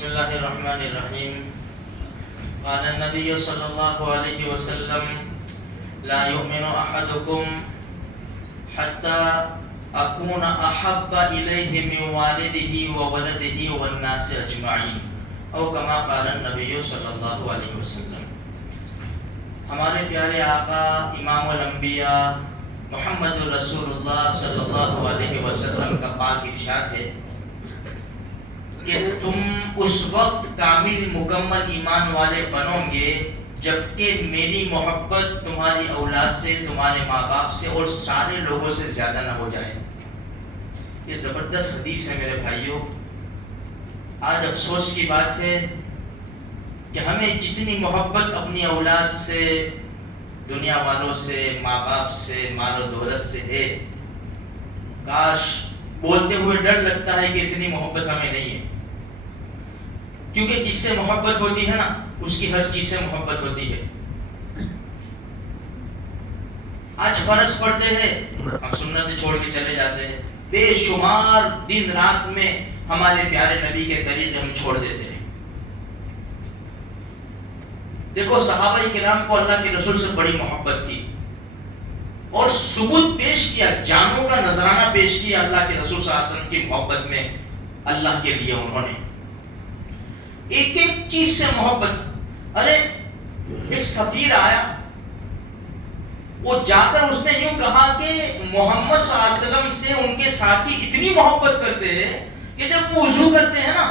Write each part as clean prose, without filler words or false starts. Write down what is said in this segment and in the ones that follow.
بسم الله الرحمن الرحيم. قال النبي صلى الله عليه وسلم لا يؤمن أحدكم حتى أكون أحب إليه من والده وولده والناس أجمعين أو كما قال النبي صلی اللہ علیہ وسلم. ہمارے پیارے آقا امام الانبیاء محمد رسول اللہ صلی اللہ علیہ وسلم کا پاک ارشاد ہے کہ تم اس وقت کامل مکمل ایمان والے بنو گے جبکہ میری محبت تمہاری اولاد سے، تمہارے ماں باپ سے اور سارے لوگوں سے زیادہ نہ ہو جائے. یہ زبردست حدیث ہے میرے بھائیوں. آج افسوس کی بات ہے کہ ہمیں جتنی محبت اپنی اولاد سے، دنیا والوں سے، ماں باپ سے، مال و دولت سے ہے، کاش بولتے ہوئے ڈر لگتا ہے کہ اتنی محبت ہمیں نہیں ہے. کیونکہ جس سے محبت ہوتی ہے نا، اس کی ہر چیز سے محبت ہوتی ہے. آج فرض پڑھتے ہیں، ہم سنتیں چھوڑ کے چلے جاتے ہیں. بے شمار دن رات میں ہمارے پیارے نبی کے طریقے ہم چھوڑ دیتے ہیں. دیکھو صحابہ کرام کو اللہ کے رسول سے بڑی محبت تھی اور ثبوت پیش کیا، جانوں کا نذرانہ پیش کیا اللہ کے رسول صلی اللہ علیہ وسلم کی محبت میں. اللہ کے لیے انہوں نے ایک ایک چیز سے محبت. ارے ایک سفیر آیا، وہ جا کر اس نے یوں کہا کہ محمد صلی اللہ علیہ وسلم سے ان کے ساتھی اتنی محبت کرتے ہیں کہ جب وہ وضو کرتے ہیں نا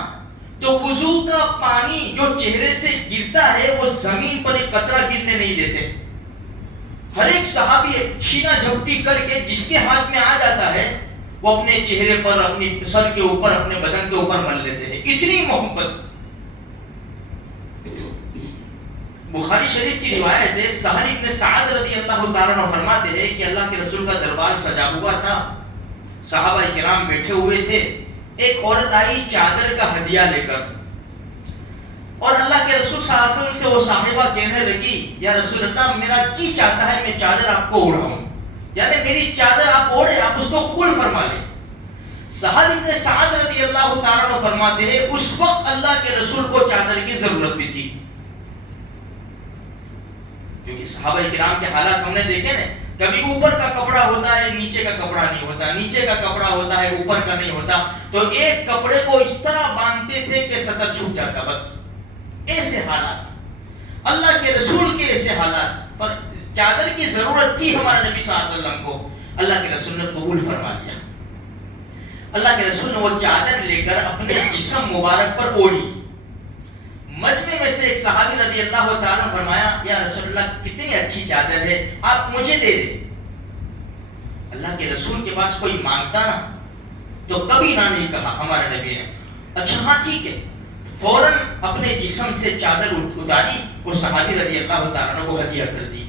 تو وضو کا پانی جو چہرے سے گرتا ہے وہ زمین پر ایک قطرہ گرنے نہیں دیتے. ہر ایک صحابی چھینا جھپٹی کر کے جس کے ہاتھ میں آ جاتا ہے وہ اپنے چہرے پر، اپنی سر کے اوپر، اپنے بدن کے اوپر مل لیتے ہیں. اتنی محبت. بخاری شریف کی روایت ہے، سہل ابن سعد رضی اللہ تعالیٰ عنہ فرماتے ہیں کہ اللہ کے رسول کا دربار سجا ہوا تھا، صحابہ کرام بیٹھے ہوئے تھے. ایک عورت آئی چادر کا ہدیہ لے کر، اور اللہ کے رسول صلی اللہ علیہ وسلم سے وہ صاحبہ کہنے لگی یا رسول اللہ میرا جی چاہتا ہے میں چادر آپ کو اڑاؤں، یعنی میری چادر آپ اوڑے، آپ اس کو قبول فرما لیں. سہل ابن سعد رضی اللہ تعالیٰ عنہ فرماتے ہیں اس وقت اللہ کے رسول کو چادر کی ضرورت بھی تھی. کیونکہ صحابہ کرام کے حالات ہم نے دیکھے نا، کبھی اوپر کا کپڑا ہوتا ہے نیچے کا کپڑا نہیں ہوتا، نیچے کا کپڑا ہوتا ہے اوپر کا نہیں ہوتا، تو ایک کپڑے کو اس طرح باندھتے تھے کہ سطر چھپ جاتا. بس ایسے حالات، اللہ کے رسول کے ایسے حالات. پر چادر کی ضرورت تھی ہمارے نبی صلی اللہ علیہ وسلم کو، اللہ کے رسول نے قبول فرما لیا. اللہ کے رسول نے وہ چادر لے کر اپنے جسم مبارک پر اوڑھی. مجمع میں سے ایک صحابی رضی اللہ تعالیٰ نے فرمایا یا رسول اللہ کتنی اچھی چادر ہے، آپ مجھے دے دیں. اللہ کے رسول کے پاس کوئی مانگتا نا تو کبھی نہ نہیں کہا ہمارے نبی نے. اچھا ہاں ٹھیک ہے، فوراً اپنے جسم سے چادر اتاری، وہ صحابی رضی اللہ تعالیٰ نے کو ہدیہ کر دی.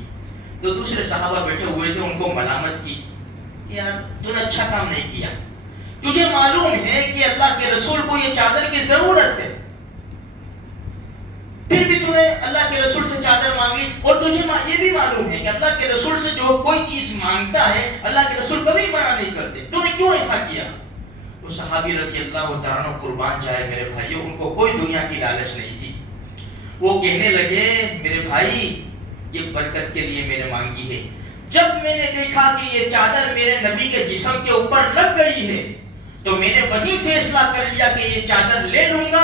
تو دوسرے صحابہ بیٹھے ہوئے تھے، ان کو ملامت کی کہ یار تو نے اچھا کام نہیں کیا، تجھے معلوم ہے کہ اللہ کے رسول کو یہ چادر کی ضرورت ہے، پھر بھی تو نے اللہ کے رسول سے چادر مانگی، اور تجھے یہ بھی معلوم ہے کہ اللہ کے رسول سے جو کوئی چیز مانگتا ہے اللہ کے رسول کبھی منع نہیں کرتے، تو نے کیوں ایسا کیا؟ وہ صحابی رضی اللہ تعالیٰ عنہ قربان جائے میرے بھائیوں، ان کو کوئی دنیا کی لالچ نہیں تھی. وہ کہنے لگے میرے بھائی یہ برکت کے لیے میں نے مانگی ہے. جب میں نے دیکھا کہ یہ چادر میرے نبی کے جسم کے اوپر لگ گئی ہے تو میں نے وہی فیصلہ کر لیا کہ یہ چادر لے لوں گا،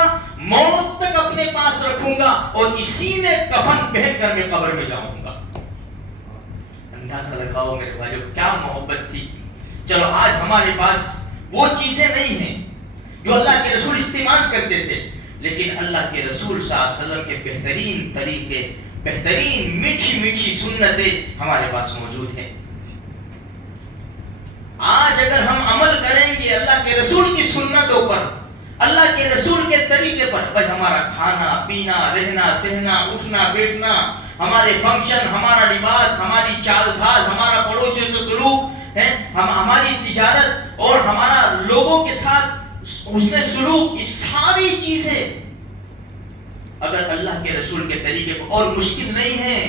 موت تک اپنے پاس رکھوں گا اور اسی میں کفن پہن کر میں قبر میں جاؤں گا. اندازہ لگاؤ میرے بھائیو کیا محبت تھی. چلو آج ہمارے پاس وہ چیزیں نہیں ہیں جو اللہ کے رسول استعمال کرتے تھے، لیکن اللہ کے رسول صلی اللہ علیہ وسلم کے بہترین طریقے، بہترین میٹھی میٹھی سنتیں ہمارے پاس موجود ہیں. آج اگر ہم عمل کریں گے اللہ کے رسول کی سنتوں پر، اللہ کے رسول کے طریقے پر، بھائی ہمارا کھانا پینا، رہنا سہنا، اٹھنا بیٹھنا، ہمارے فنکشن، ہمارا لباس، ہماری چال ڈھال، ہمارا پڑوسیوں سے سلوک ہے، ہماری تجارت اور ہمارا لوگوں کے ساتھ حسن سلوک، یہ ساری چیزیں اگر اللہ کے رسول کے طریقے پر، اور مشکل نہیں ہے،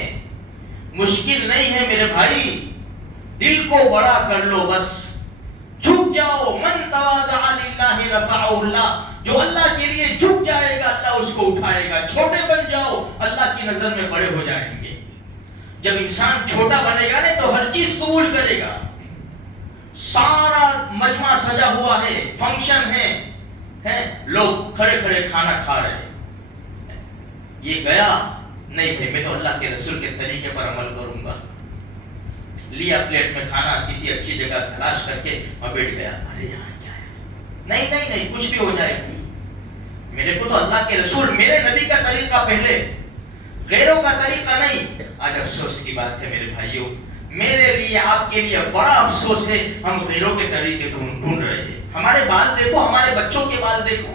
مشکل نہیں ہے میرے بھائی. دل کو بڑا کر لو، بس جھک جاؤ. من تواضع للہ رفعہ اللہ، جو اللہ کے لیے جھک جائے گا اللہ کو اٹھائے گا. چھوٹے بن جاؤ, اللہ کی نظر میں بڑے ہو جائیں گے. جب انسان چھوٹا بنے گا نا تو ہر چیز قبول کرے گا. سارا مجمع سجا ہوا ہے, فنکشن ہے, لوگ کھڑے کھڑے کھانا کھا رہے ہیں. یہ گیا نہیں بھائی, میں تو اللہ کے رسول کے طریقے پر عمل کروں گا. لیا پلیٹ میں کھانا, کسی اچھی جگہ تلاش کر کے اور بیٹھ گیا. ارے یار کیا ہے, نہیں کچھ بھی ہو جائے گی, میرے کو تو اللہ کے رسول, میرے نبی کا طریقہ پہلے, غیروں کا طریقہ نہیں. آج افسوس کی بات ہے میرے بھائیوں, میرے لیے, آپ کے لیے بڑا افسوس ہے, ہم غیروں کے طریقے ڈھونڈ رہے ہیں. ہمارے بال دیکھو, ہمارے بچوں کے بال دیکھو.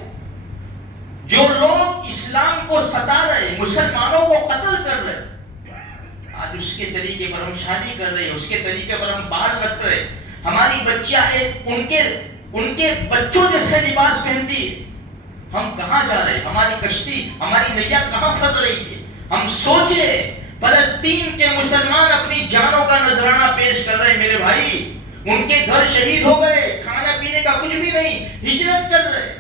جو لوگ اسلام کو ستا رہے, مسلمانوں کو قتل کر رہے, آج اس کے طریقے پر ہم شادی کر رہے ہیں, اس کے طریقے پر ہم بال رکھ رہے. ہماری بچیاں ان کے بچوں جیسے لباس پہنتی ہے. ہم کہاں جا رہے ہیں؟ ہماری کشتی, ہماری نیا کہاں پھنس رہی ہے؟ ہم سوچے, فلسطین کے مسلمان اپنی جانوں کا نذرانہ پیش کر رہے ہیں میرے بھائی. ان کے گھر شہید ہو گئے, کھانا پینے کا کچھ بھی نہیں, ہجرت کر رہے.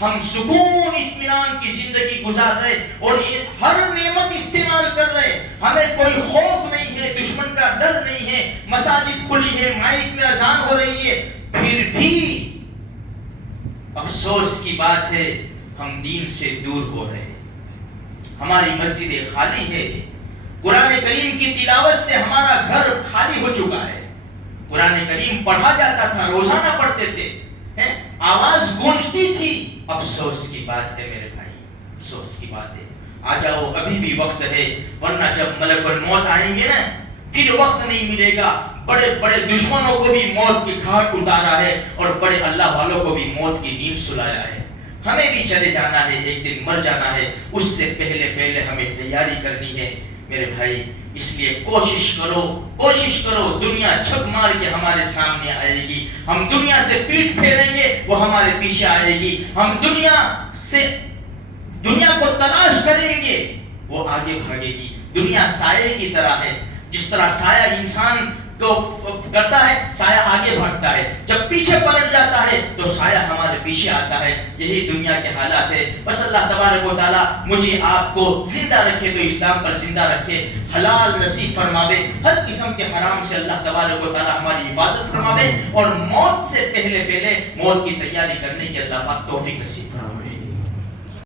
ہم سکون اطمینان کی زندگی گزار رہے اور ہر نعمت استعمال کر رہے. ہمیں کوئی خوف نہیں ہے, دشمن کا ڈر نہیں ہے, مساجد کھلی ہے, مائک میں اذان ہو رہی ہے, پھر بھی افسوس کی بات ہے ہم دین سے دور ہو رہے. ہماری مسجدیں خالی ہے, قرآن کریم کی تلاوت سے ہمارا گھر خالی ہو چکا ہے. قرآن کریم پڑھا جاتا تھا, روزانہ پڑھتے تھے, آواز گونجتی تھی. افسوس کی بات ہے میرے بھائی, افسوس کی بات ہے. آ جاؤ, ابھی بھی وقت ہے, ورنہ جب ملک الموت آئیں گے نا پھر وقت نہیں ملے گا. بڑے بڑے دشمنوں کو بھی موت کے گھاٹ اتارا ہے اور بڑے اللہ والوں کو بھی موت کی نیند سلایا ہے. ہمیں بھی چلے جانا ہے, ایک دن مر جانا ہے. اس سے پہلے ہمیں تیاری کرنی ہے میرے بھائی. اس لیے کوشش کرو. دنیا چھک مار کے ہمارے سامنے آئے گی, ہم دنیا سے پیٹھ پھیریں گے, وہ ہمارے پیچھے آئے گی. ہم دنیا کو تلاش کریں گے, وہ آگے بھاگے گی. دنیا سائے کی طرح ہے, جس طرح سایہ انسان کو کرتا ہے, سایہ آگے بھاگتا ہے. جب پیچھے پلٹ جاتا ہے تو سایہ ہمارے پیچھے آتا ہے. یہی دنیا کے حالات ہے. بس اللہ تبارک و تعالیٰ مجھے آپ کو زندہ رکھے تو اسلام پر زندہ رکھے, حلال نصیب فرماوے, ہر قسم کے حرام سے اللہ تبارک و تعالیٰ ہماری حفاظت فرماوے, اور موت سے پہلے موت کی تیاری کرنے کی اللہ پاک توفیق نصیب فرماوے.